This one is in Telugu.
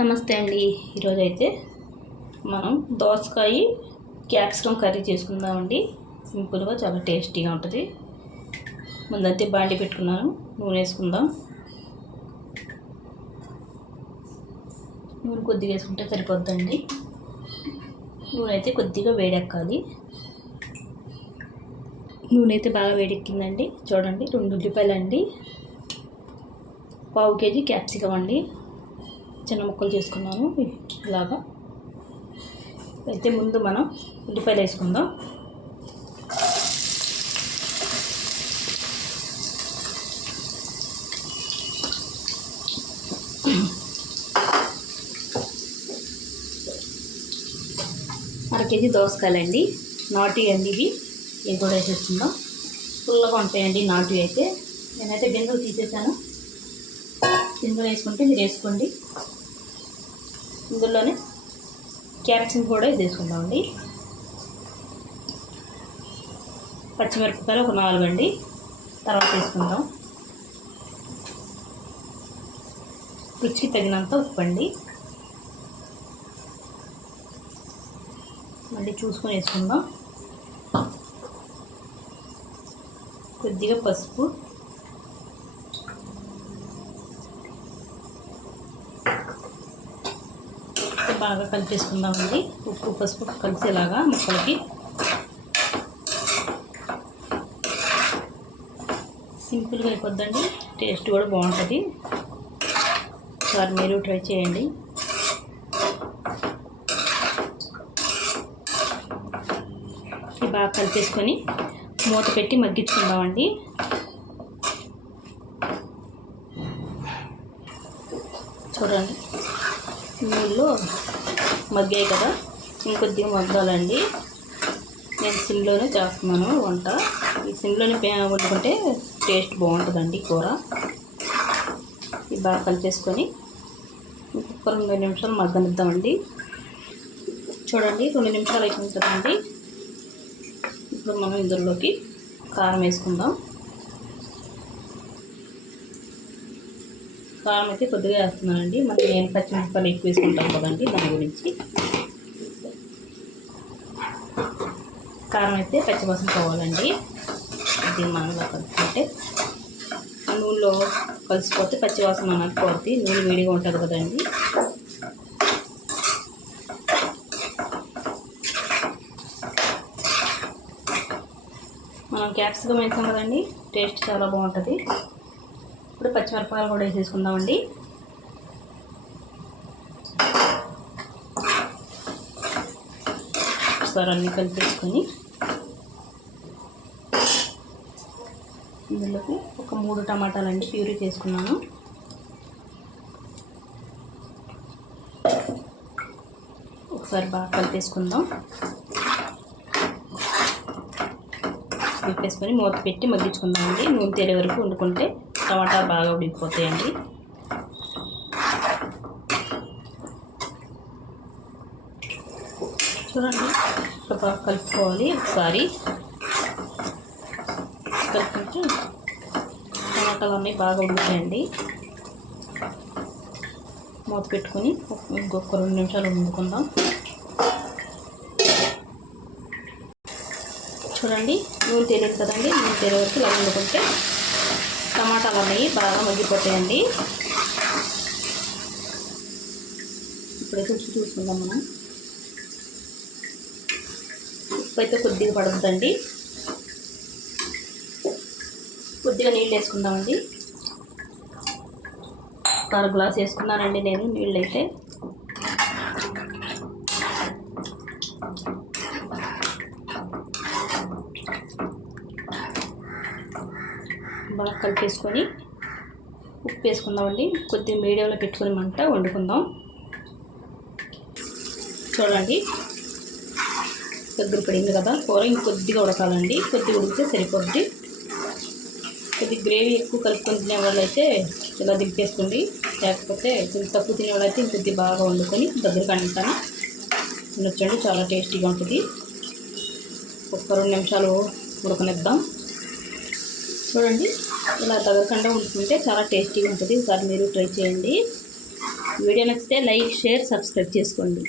నమస్తే అండి. ఈరోజు అయితే మనం దోసకాయ క్యాప్సికమ్ కర్రీ చేసుకుందామండి. సింపుల్గా చాలా టేస్టీగా ఉంటుంది. ముందంతే బాండి పెట్టుకున్నాను, నూనె వేసుకుందాం. నూనె కొద్దిగా వేసుకుంటే సరిపోద్దండి. నూనె అయితే కొద్దిగా వేడెక్కాలి. నూనె అయితే బాగా వేడెక్కిందండి. చూడండి, 2 ఉల్లిపాయలు అండి, 1/2 కేజీ క్యాప్సికమ్ అండి, చిన్న ముక్కలు చేసుకున్నాను ఇలాగా. అయితే ముందు మనం ఉల్లిపాయలు వేసుకుందాం. అరకేజీ దోసకాయలండి, నాటు అండి ఇవి కూడా వేసేసుకుందాం. పుల్లగా ఉంటాయండి నాటు అయితే. నేనైతే గింజలు తీసేసాను. గింజలు వేసుకుంటే మీరు వేసుకోండి. ఇందులోనే క్యాప్సికమ్ కూడా వేసుకుందామండి. పచ్చిమిరపకాయలు ఒక 4 అండి, తర్వాత వేసుకుందాం. రుచికి తగినంత ఉప్పు అండి, మళ్ళీ చూసుకొని వేసుకుందాం. కొద్దిగా పసుపు, బాగా కలిపేసుకుందామండి. ఉప్పు పసుపు కలిసేలాగా ముక్కలకి. సింపుల్గా అయిపోద్దండి, టేస్ట్ కూడా బాగుంటుంది. ఒకసారి మీరు ట్రై చేయండి. బాగా కలిపేసుకొని మూత పెట్టి మగ్గించుకుందామండి. చూడండి, నీళ్ళు మగ్గాయి కదా, ఇంకొద్దిగా మగ్గాలండి. నేను సిమ్లోనే చేస్తున్నాను వంట. ఈ సిమ్లోనే వండుకుంటే టేస్ట్ బాగుంటుందండి కూర. ఇది బాగా కలిపేసుకొని ఒక 2 నిమిషాలు మగ్గనిద్దామండి. చూడండి, 2 నిమిషాలు అయిపోయింది కదండి. ఇప్పుడు మనం ఇందులోకి కారం వేసుకుందాం. కారం అయితే కొద్దిగా వేస్తున్నానండి, మరి నేను పచ్చిమిరపకాయలు ఎక్కువ వేసుకుంటాను కదండి, దాని గురించి. కారం అయితే పచ్చివాసన పోవాలండి. ఇది మనలో కలుపుకుంటే నూనెలో కలిసిపోతే పచ్చివాసన అన్నది పోతుంది. నూనె వేడిగా ఉంటుంది కదండి. మనం క్యాప్సికమ్ వేసాం కదండి, టేస్ట్ చాలా బాగుంటుంది. ఇప్పుడు పచ్చిమిరపకాయలు కూడా వేసేసుకుందామండి. ఒకసారి అన్నీ కలిపేసుకొని ఇందులోకి ఒక 3 టమాటాలండి ప్యూరీ చేసుకున్నాను. ఒకసారి బాగా కలిపేసుకుందాం. కలిపేసుకొని మూత పెట్టి మగ్గించుకుందామండి. నూనె తేలే వరకు వండుకుంటే టమాటా బాగా ఉడికిపోతాయండి. చూడండి, బాగా కలుపుకోవాలి. ఒకసారి కలుపుకుంటే టమాటాలు అన్నీ బాగా ఉడుకుతాయండి. మూత పెట్టుకొని ఇంకొక 2 నిమిషాలు వండుకుందాం. చూడండి, నూనె తేలేదు కదండి. నూనె తేలే వరకు ఇలా వండుకుంటే టమాటాలు అనేవి బాగా మగ్గిపోతాయండి. ఇప్పుడైతే ఉప్పు చూసుకుందాం మనం. ఉప్పు అయితే కొద్దిగా పడుతుందండి. కొద్దిగా నీళ్ళు వేసుకుందామండి. 1 గ్లాస్ వేసుకున్నానండి నేను నీళ్ళు అయితే. బాగా కలిపేసుకొని ఉప్పు వేసుకుందామండి. కొద్దిగా మీడియంలో పెట్టుకుని మంట వండుకుందాం. చూడండి, దగ్గర పడింది కదా కూర. ఇంకొద్దిగా ఉడకాలండి. కొద్దిగా ఉడికితే సరిపోద్ది. కొద్దిగా గ్రేవీ ఎక్కువ కలుపుకొని తినే వాళ్ళైతే ఇలా దింపేసుకోండి. లేకపోతే కొంచెం తక్కువ తినే వాళ్ళైతే ఇంకొద్దిగా బాగా వండుకొని దగ్గరికి అంటాను తినొచ్చండి. చాలా టేస్టీగా ఉంటుంది. ఒక 2 నిమిషాలు ఉడకనిద్దాం. చూడండి, ఇలా దగ్గరకుండా ఉంచుకుంటే చాలా టేస్టీగా ఉంటుంది. ఒకసారి మీరు ట్రై చేయండి. వీడియో నచ్చితే లైక్, షేర్, సబ్స్క్రైబ్ చేసుకోండి.